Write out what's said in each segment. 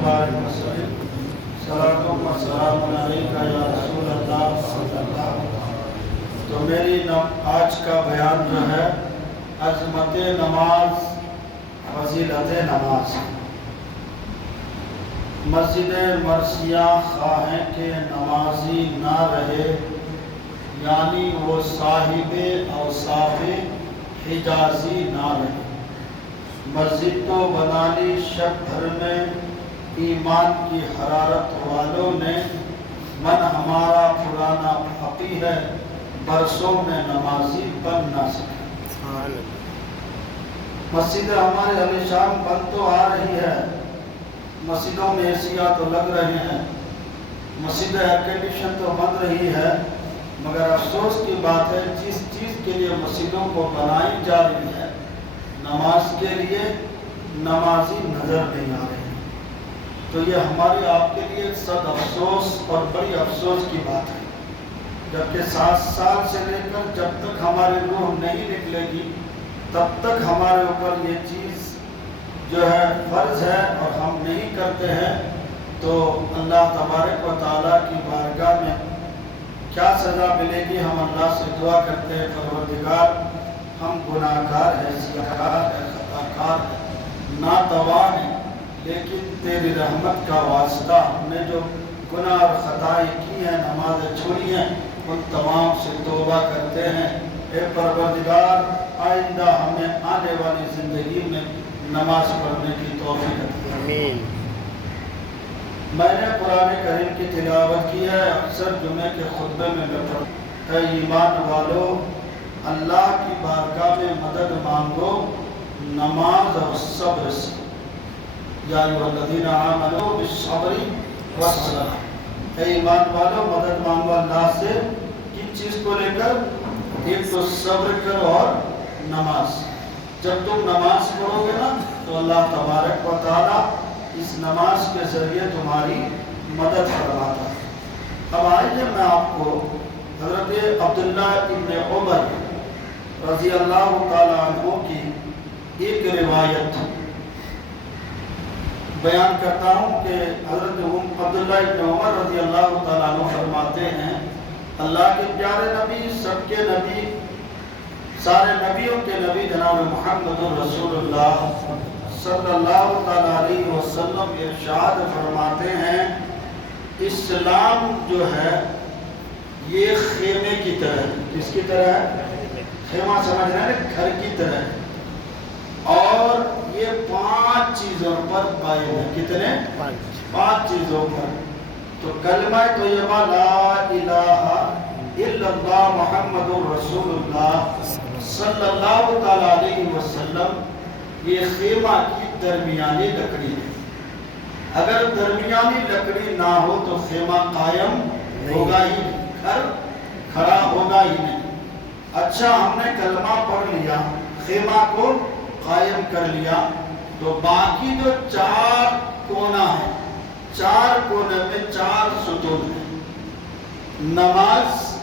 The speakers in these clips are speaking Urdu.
وبارک وسلم صلاۃ و سلام علیکہ یا رسول اللہ صلی اللہ علیہ وسلم۔ تو میری آج کا بیان جو ہے عظمت نماز، فضیلت نماز۔ مسجد مرثیہ خواہیں کہ نمازی نہ رہے، یعنی وہ صاحب اوصاف حجازی نہ رہے۔ مسجد تو بنا لی شب بھر میں ایمان کی حرارت والوں نے، من ہمارا پرانا پھاپی ہے برسوں میں نمازی بن نہ سکے۔ مسجد ہمارے علی شام بن تو آ رہی ہے، مسجدوں میں اے تو لگ رہے ہیں، مسجد ایئر کنڈیشن تو بن رہی ہے، مگر افسوس کی بات ہے جس چیز کے لیے مسجدوں کو بنائی جا رہی ہے، نماز کے لیے نمازی نظر نہیں آ رہے ہیں۔ تو یہ ہمارے آپ کے لیے صد افسوس اور بڑی افسوس کی بات ہے، جبکہ 7 سال سے لے کر جب تک ہماری روح نہیں نکلے گی تب تک ہمارے اوپر یہ چیز جو ہے فرض ہے، اور ہم نہیں کرتے ہیں تو اللہ تبارک و تعالیٰ کی بارگاہ میں کیا سزا ملے گی۔ ہم اللہ سے دعا کرتے ہیں پروردگار ہم گناہ گار ہیں، سیاہکار ہیں، خطا کار ہیں، ناتوان ہیں، لیکن تیری رحمت کا واسطہ ہم نے جو گناہ اور خطائیں کی ہیں، نمازیں چھوڑی ہیں، ان تمام سے توبہ کرتے ہیں۔ اے پروردگار آئندہ ہمیں آنے والی زندگی میں نماز پڑھنے کی توفیق عطا فرما۔ میں نے قرآن کریم کی تلاوت کی ہے، اکثر جمعے کے خطبے میں پڑھتا ہوں، اے ایمان والو اللہ کی بارگاہ میں مدد مانگو نماز اور صبر سے، یا ایھا الذین آمنوا بالصبر والصلاۃ۔ اے ایمان والو مدد مانگو اللہ سے کن چیز کو لے کر؟ ایک تو صبر کرو اور نماز۔ جب تم نماز پڑھو گے نا تو اللہ تبارک و تعالیٰ اس نماز کے ذریعے تمہاری مدد فرماتا ہے۔ اب آئیے میں آپ کو حضرت عبداللہ ابن عمر رضی اللہ تعالیٰ عنہ کی ایک روایت بیان کرتا ہوں کہ حضرت عبداللہ ابن عمر رضی اللہ تعالیٰ عنہ فرماتے ہیں، اللہ کے پیارے نبی، سب کے نبی، سارے نبیوں کے نبی جناب محمد رسول اللہ صلی اللہ تعالیٰ علیہ وسلم ارشاد فرماتے ہیں، اسلام جو ہے یہ خیمے کی طرح ہے۔ کس کی طرح ہے؟ خیمہ سمجھ رہے ہیں، گھر کی طرح ہے، اور یہ 5 چیزوں پر قائم ہے۔ کتنے؟ 5 چیزوں پر۔ تو کلمہ طیبہ لا الہ الا اللہ محمد رسول اللہ صلی اللہ تعالیٰ علیہ وسلم یہ خیمہ کی درمیانی لکڑی ہے۔ اگر درمیانی لکڑی نہ ہو تو خیمہ قائم ہوگا ہی نہیں، گھر کھڑا ہوگا ہی نہیں۔ اچھا ہم نے کلمہ پڑھ لیا، خیمہ کو قائم کر لیا، تو باقی جو 4 کونا ہے، 4 کونے میں 4 ستون ہیں، نماز،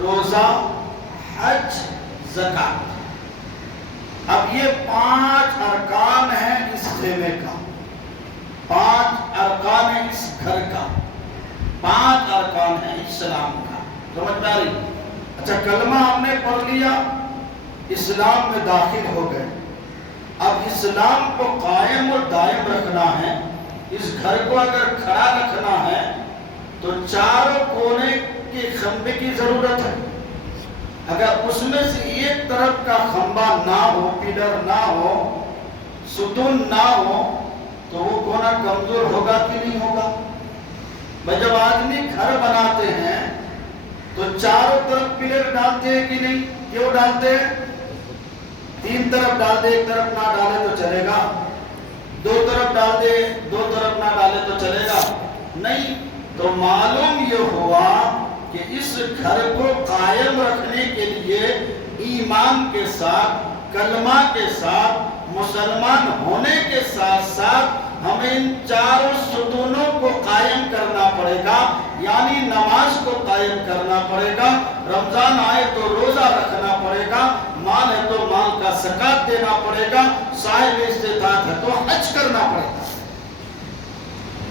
روزہ، حج، زکوٰۃ۔ اب یہ 5 ارکان ہیں اس خیمے کا، 5 ارکان ہیں اس گھر کا، 5 ارکان ہیں اسلام کا۔ سمجھ میں آ رہی؟ اچھا کلمہ ہم نے پڑھ لیا، اسلام میں داخل ہو گئے، اب اسلام کو قائم اور دائم رکھنا ہے، اس گھر کو اگر کھڑا رکھنا ہے تو 4 کونے کے کھمبے کی ضرورت ہے۔ اگر اس میں سے ایک طرف کا کھمبا نہ ہو، پلر نہ ہو، ستون نہ ہو، تو وہ کونا کمزور ہوگا کہ نہیں ہوگا؟ بھائی جب آدمی گھر بناتے ہیں تو چاروں طرف پلر ڈالتے ہیں کہ نہیں؟ کیوں ڈالتے ہیں؟ 3 طرف ڈال دے، ایک طرف نہ ڈالے تو چلے گا؟ 2 طرف ڈال دے، 2 طرف نہ ڈالے تو چلے گا؟ نہیں۔ تو معلوم یہ ہوا کہ اس گھر کو قائم رکھنے کے لیے ایمان کے ساتھ، کلمہ کے ساتھ، مسلمان ہونے کے ساتھ ساتھ ہمیں ان 4 ستونوں کو قائم کرنا پڑے گا، یعنی نماز کو قائم کرنا پڑے گا، رمضان آئے تو روزہ رکھنا پڑے گا، مال ہے تو مال کا زکوٰۃ دینا پڑے گا، صاحب استطاعت ہے تو حج کرنا پڑے گا۔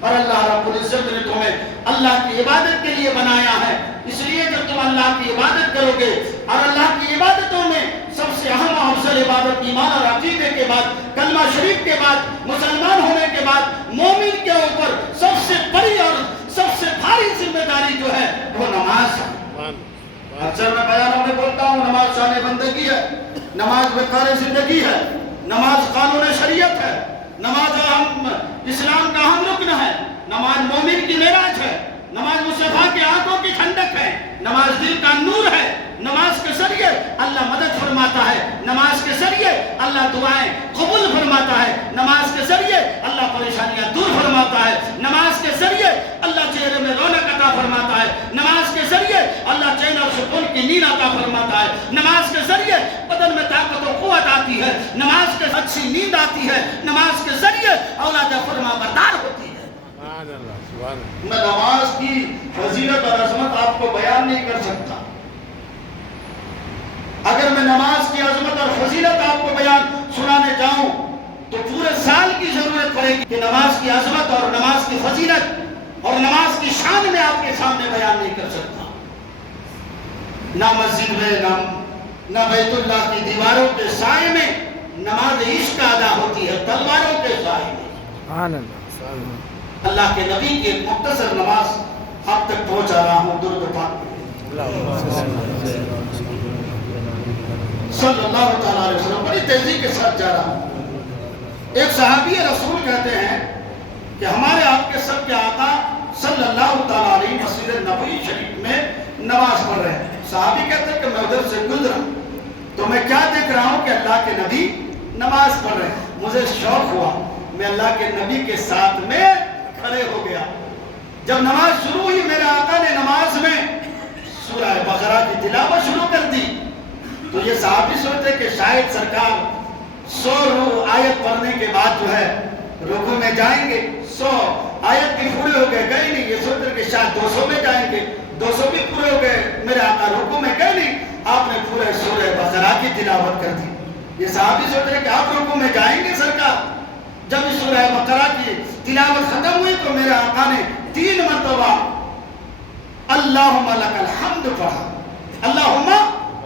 اور اللہ رب العزت نے تمہیں اللہ کی عبادت کے لیے بنایا ہے۔ اس لیے جب تم اللہ کی عبادت کرو گے، اور اللہ کی عبادتوں میں سب سے اہم اور افضل عبادت ایمان اور عقیدے کے بعد، کلمہ شریف کے بعد، مسلمان ہونے کے بعد مومن کے اوپر سب سے بڑی اور سب سے بھاری ذمہ داری جو ہے وہ نماز ہے۔ اکثر میں بیانوں میں بولتا ہوں نماز شان بندگی ہے، نماز وقار زندگی ہے، نماز قانون شریعت ہے، نماز اسلام کا اہم رکن ہے، نماز مومن کی معراج ہے، نماز مصطفیٰ کی آنکھوں کی ٹھنڈک ہے، نماز دل کا نور ہے، نماز کے ذریعے اللہ مدد فرماتا ہے، نماز کے ذریعے اللہ دعائیں قبول فرماتا ہے، نماز کے ذریعے اللہ پریشانیاں دور فرماتا ہے، نماز کے ذریعے اللہ چہرے میں رونق عطا فرماتا ہے، نماز کے ذریعے اللہ چین اور سکون کی نیند عطا فرماتا ہے، نماز کے ذریعے بدن میں طاقت و قوت آتی ہے، نماز کے اچھی نیند آتی ہے، نماز کے ذریعے اولاد فرما بردار ہوتی ہے۔ میں نماز کی فضیلت اور عظمت آپ کو بیان نہیں کر سکتا۔ اگر میں نماز کی عظمت اور فضیلت آپ کو بیان سنانے جاؤں تو پورے سال کی ضرورت پڑے گی کہ نماز کی عظمت اور نماز کی فضیلت اور نماز کی شان میں آپ کے سامنے بیان نہیں کر سکتا۔ نہ مسجد میں نہ بیت اللہ کی دیواروں کے سائے میں نماز عشق ادا ہوتی ہے، تلواروں کے سائے میں۔ اللہ کے نبی کی ایک مختصر نماز آپ تک پہنچا رہا ہوں، درود پاک صلی اللہ تعالیٰ علیہ وسلم، بڑی تیزی کے ساتھ جا رہا ہوں۔ ایک صحابی رسول کہتے ہیں کہ ہمارے آپ کے سب کے آقا صلی اللہ تعالیٰ علیہ مسجد نبوی شریف میں نماز پڑھ رہے ہیں۔ صحابی کہتے ہیں کہ میں ادھر سے گزرا تو میں کیا دیکھ رہا ہوں کہ اللہ کے نبی نماز پڑھ رہے ہیں۔ مجھے شوق ہوا، میں اللہ کے نبی کے ساتھ میں کھڑے ہو گیا۔ جب نماز شروع ہوئی میرے آقا نے نماز میں سورہ بقرہ کی تلاوت شروع کر دی تو یہ صحابی سوچتے کہ شاید سرکار 100 آیت پڑھنے کے بعد جو ہے رکوع میں جائیں گے، 100 آیت بھی پورے ہو گئے، گئے نہیں۔ یہ سوچتے کہ شاید 200 میں جائیں گے، 200 بھی پورے ہو گئے، میرے آقا رکوع میں گئے نہیں، آپ نے پورے سورہ بقرہ کی تلاوت کر دی۔ یہ صحابی سوچتے کہ آپ رکوع میں جائیں گے سرکار۔ جب اس سورہ بقرہ کی تلاوت ختم ہوئی تو میرے آقا نے 3 مرتبہ اللہم لک الحمد پڑھا، اللہم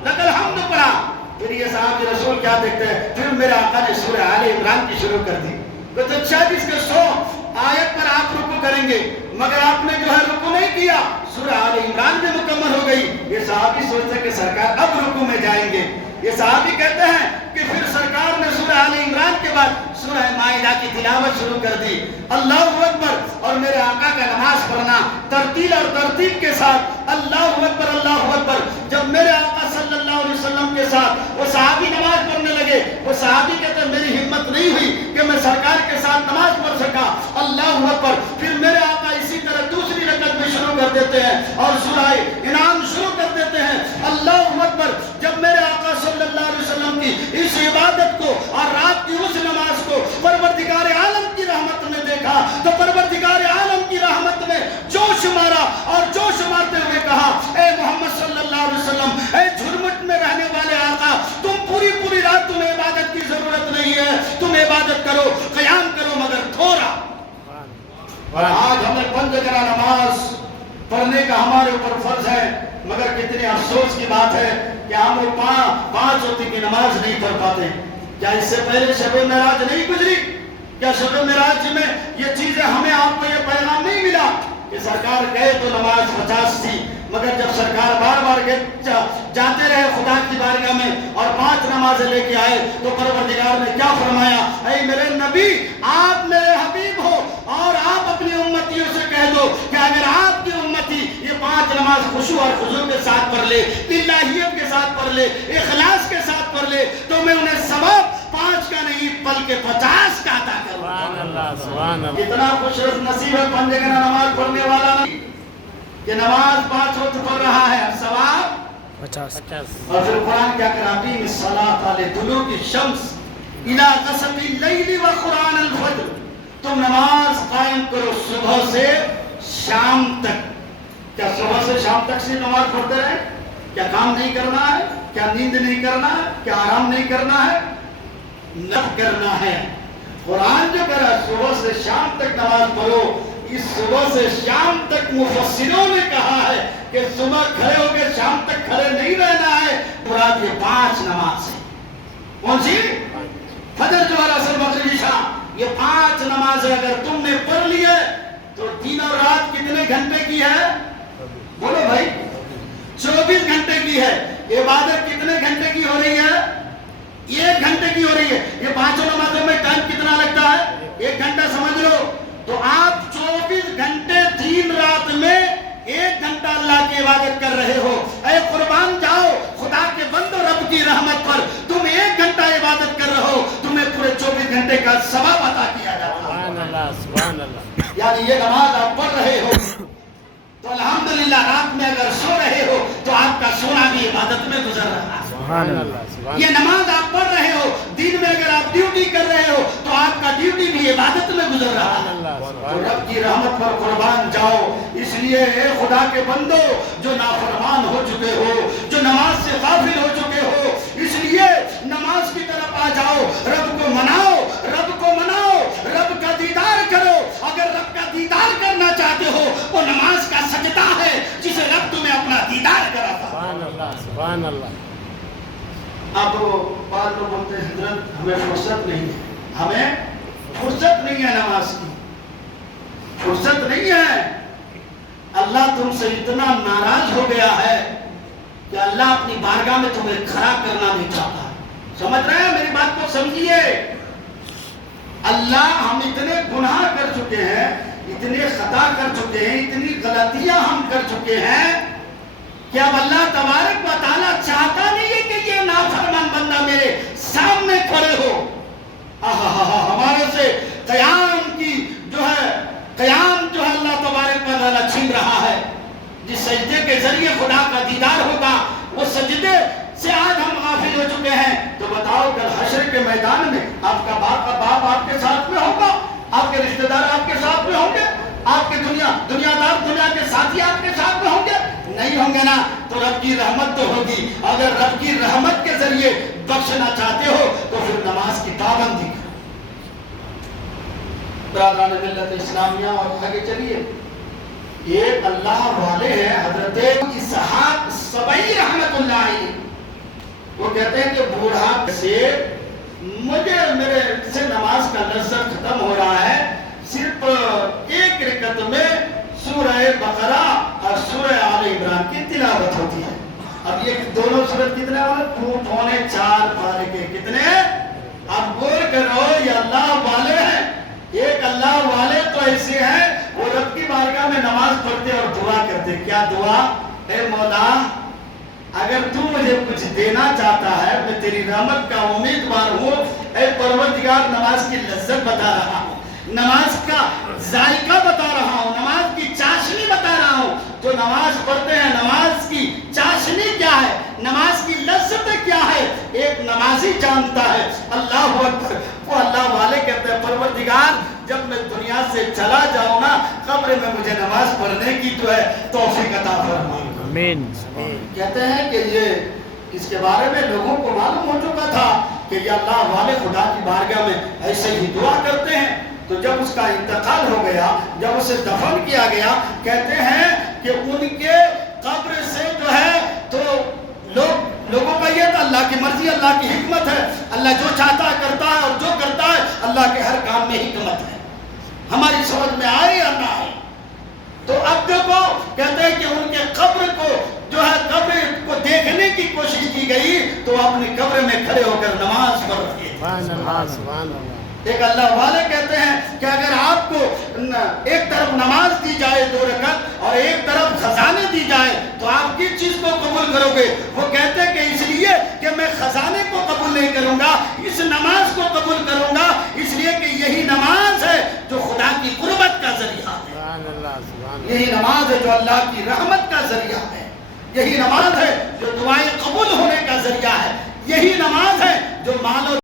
لک الحمد پڑھا۔ پھر یہ صحابی رسول کیا دیکھتے ہیں، پھر میرے آقا نے سورہ آل عمران کی شروع کر دی۔ تو شاید اس کے 100 آیت پر آپ رکوع کریں گے، مگر آپ نے جو ہے رکوع نہیں کیا، سورہ آل عمران بھی مکمل ہو گئی۔ یہ صحابی سوچتے ہیں کہ سرکار اب رکوع میں جائیں گے۔ یہ صحابی کہتے ہیں کہ پھر سرکار نے سورہ آل عمران کے بعد سورہ مائدہ کی تلاوت شروع کر دی۔ اللہ اکبر، اور میرے آقا کا نماز پڑھنا ترتیل اور ترتیب کے ساتھ اللہ اکبر اللہ اکبر۔ جب میرے آقا صلی اللہ علیہ وسلم کے ساتھ وہ صحابی نماز پڑھنے لگے، وہ صحابی کہتے ہیں میری ہمت نہیں ہوئی کہ میں سرکار کے ساتھ نماز پڑھ سکا، اللہ اکبر۔ پھر میرے آقا اسی طرح دوسری رکعت میں شروع کر دیتے ہیں اور سورہ انعام شروع کر دیتے ہیں، اللہ اکبر۔ جب میرے آقا صلی اللہ علیہ وسلم کی اس عبادت کو اور رات کی اس نماز کو پروردگار عالم کی رحمت نے دیکھا تو پروردگار عالم کی رحمت نے جوش مارا اور جوش مارتے ہوئے کہا، اے محمد صلی اللہ علیہ وسلم، اے جھرمٹ میں رہنے والے آقا، تم پوری رات تمہیں عبادت کی ضرورت نہیں ہے، تم عبادت کرو، قیام کرو، مگر تھوڑا۔ اور آج ہمیں 5 جگہ نماز پڑھنے کا ہمارے اوپر فرض ہے، مگر کتنے افسوس کی بات ہے کہ ہم وہ 5 وقت کی نماز نہیں پڑھ پاتے۔ کیا اس سے پہلے شب معراج نہیں گزری؟ کیا شب معراج میں یہ چیزیں ہمیں آپ کو یہ پیغام نہیں ملا کہ سرکار گئے تو نماز 50 تھی، مگر جب سرکار بار بار جاتے رہے خدا کی بارگاہ میں اور 5 نمازیں لے کے آئے تو پروردگار نے کیا فرمایا، اے میرے نبی آپ میرے حبیب ہو اور آپ اپنی امتیوں سے کہہ دو کہ اگر آپ کی امتی یہ 5 نماز خشوع اور خضوع کے ساتھ پڑھ لے، للہیت کے ساتھ پڑھ لے، اخلاص کے ساتھ پڑھ لے تو میں انہیں ثواب 5 کا نہیں بلکہ 50 کا عطا کروں۔ سبحان اللہ، سبحان اللہ۔ کتنا خوش نصیب ہے 5 جگہ نماز پڑھنے والا نہیں کہ نماز 5 وقت پڑھ رہا ہے، ثواب 50۔ اور پھر قرآن کیا کراتی ہے، الصلاۃ لدلوک الشمس الی غسق اللیل وقرآن الفجر، تم نماز قائم کرو صبح سے شام تک۔ کیا صبح سے شام تک سے نماز پڑھتے رہے؟ کیا کام نہیں کرنا ہے؟ کیا نیند نہیں کرنا ہے؟ کیا آرام نہیں کرنا ہے؟ نہ کرنا ہے۔ قرآن جو کہہ رہا ہے صبح سے شام تک نماز پڑھو، اس صبح سے شام تک مفسروں نے کہا ہے کہ صبح کھڑے ہو کے شام تک کھڑے نہیں رہنا ہے، مراد یہ 5 نماز ہے۔ کون سی؟ فجر، ظہر، عصر، مغرب، عشاء، یہ 5 نمازیں اگر تم نے پڑھ لی ہے تو دن اور رات کتنے گھنٹے کی ہے؟ بولو بھائی، 24 گھنٹے کی ہے۔ عبادت کتنے گھنٹے کی ہو رہی ہے؟ 1 گھنٹے کی ہو رہی ہے۔ یہ 5 نمازوں میں ٹائم کتنا لگتا ہے؟ 1 گھنٹہ سمجھ لو۔ تو آپ 24 گھنٹے دن رات میں 1 گھنٹہ اللہ کی عبادت کر رہے ہو۔ اے قربان جاؤ خدا کے بندو، رب کی رحمت پر تم 1 گھنٹہ عبادت کر رہے ہو، تمہیں پورے 24 گھنٹے کا ثواب عطا کیا جاتا ہے۔ سبحان اللہ، سبحان اللہ۔ یعنی یہ نماز آپ پڑھ رہے ہو تو الحمدللہ، رات میں اگر سو رہے ہو تو آپ کا سونا بھی عبادت میں گزر رہا ہے۔ سبحان اللہ۔ یہ نماز آپ پڑھ رہے ہو، دن میں اگر آپ ڈیوٹی کر رہے ہو تو آپ کا ڈیوٹی بھی عبادت میں گزر رہا ہے۔ تو رب کی رحمت پر قربان جاؤ۔ اس لیے اے خدا کے بندو، جو نافرمان ہو چکے ہو، جو نماز سے غافل ہو چکے ہو، اس لیے نماز کی طرف آ جاؤ، رب کو مناؤ، رب کو مناؤ، رب کا دیدار کرو۔ اگر رب کا دیدار کرنا چاہتے ہو، وہ نماز کا سجدہ ہے جسے رب تمہیں اپنا دیدار کراتا۔ سبحان اللہ، سبحان اللہ۔ اب بعض لوگ بولتے ہیں حضرت ہمیں فرصت نہیں ہے، ہمیں فرصت نہیں ہے، نماز کی فرصت نہیں ہے۔ اللہ تم سے اتنا ناراض ہو گیا ہے کہ اللہ اپنی بارگاہ میں تمہیں کھڑا کرنا نہیں چاہتا۔ سمجھ رہے ہیں میری بات کو؟ سمجھیے، اللہ ہم اتنے گناہ کر چکے ہیں، اتنے خطا کر چکے ہیں، اتنی غلطیاں ہم کر چکے ہیں کہ اب اللہ تبارک و تعالیٰ چاہتا نہیں ہے کہ یہ نافرمان بندہ میرے سامنے کھڑے ہو۔ ہمارے سے قیام کی جو ہے اللہ تبارک و تعالیٰ چھین رہا ہے۔ جس سجدے کے ذریعے خدا کا دیدار ہوگا، وہ سجدے سے آج ہم غافل ہو چکے ہیں۔ تو بتاؤ کل حشر کے میدان میں آپ کا باپ آپ کے ساتھ میں ہوگا، آپ کے رشتہ دار آپ کے ساتھ میں ہوں گے، آپ کے دنیا دار دنیا کے ساتھی آپ کے ساتھ میں ہوں گے؟ نہیں ہوں گے نا۔ تو رب کی رحمت تو ہوگی۔ اگر رب کی رحمت کے ذریعے بخشنا چاہتے ہو تو پھر نماز کی پابندی کرو۔ برادران ملت اسلامیہ، اور آگے چلیے، ایک اللہ والے ہیں حضرت اسحاق سبعی رحمت اللہ علیہ۔ وہ کہتے ہیں کہ بوڑھا سے میرے سے نماز کا لذت ختم ہو رہا ہے، صرف 1 رکعت میں سورہ بقرہ اور سورہ آل عمران کی تلاوت ہوتی ہے۔ اب یہ دونوں سورت کتنے والے؟ 2.4 پارے کے کتنے؟ اب بول کر رہو یہ اللہ والے ہیں۔ ایک اللہ والے تو ایسے ہیں، وہ رب کی بارگاہ میں نماز پڑھتے اور دعا کرتے۔ کیا دعا؟ اے مولا، اگر تو مجھے کچھ دینا چاہتا ہے، میں تیری رحمت کا امیدوار ہوں۔ اے پروردگار، نماز کی لذت بتا رہا ہوں، نماز کا ذائقہ بتا رہا ہوں، نماز کی چاشنی بتا رہا ہوں۔ جو نماز پڑھتے ہیں، نماز کی چاشنی کیا ہے، نماز کی لذت کیا ہے، ایک نمازی جانتا ہے۔ اللہ اکبر۔ وہ اللہ والے کہتے ہیں پروردگار، جب میں دنیا سے چلا جاؤں نا، قبر میں مجھے نماز پڑھنے کی جو ہے توفیق عطا فرما۔ آمین۔ کہتے ہیں کہ یہ اس کے بارے میں لوگوں کو معلوم ہو چکا تھا کہ یہ اللہ والے خدا کی بارگاہ میں ایسے ہی دعا کرتے ہیں۔ تو جب اس کا انتقال ہو گیا، جب اسے دفن کیا گیا، کہتے ہیں کہ ان کے قبر سے جو ہے تو لوگوں کا یہ تھا، اللہ کی مرضی، اللہ کی حکمت ہے، اللہ جو چاہتا ہے کرتا ہے، اور جو کرتا ہے اللہ کے ہر کام میں حکمت ہے، ہماری سمجھ میں آئے یا نہ آئے۔ تو اب دیکھو، کہتے ہیں کہ ان کے قبر کو جو ہے قبر کو دیکھنے کی کوشش کی گئی تو اپنی قبر میں کھڑے ہو کر نماز پڑھ رہے تھے۔ سبحان اللہ، سبحان اللہ۔ ایک اللہ والے کہتے ہیں کہ اگر آپ کو ایک طرف نماز دی جائے 2 رکعت اور ایک طرف خزانے دی جائے تو آپ کس چیز کو قبول کرو گے؟ وہ کہتے ہیں کہ اس لیے کہ میں خزانے کو قبول نہیں کروں گا، اس نماز کو قبول کروں گا، اس لیے کہ یہی نماز ہے جو خدا کی قربت کا ذریعہ ہے، یہی نماز ہے جو اللہ کی رحمت کا ذریعہ ہے، یہی نماز ہے جو دعائیں قبول ہونے کا ذریعہ ہے، یہی نماز ہے جو مال و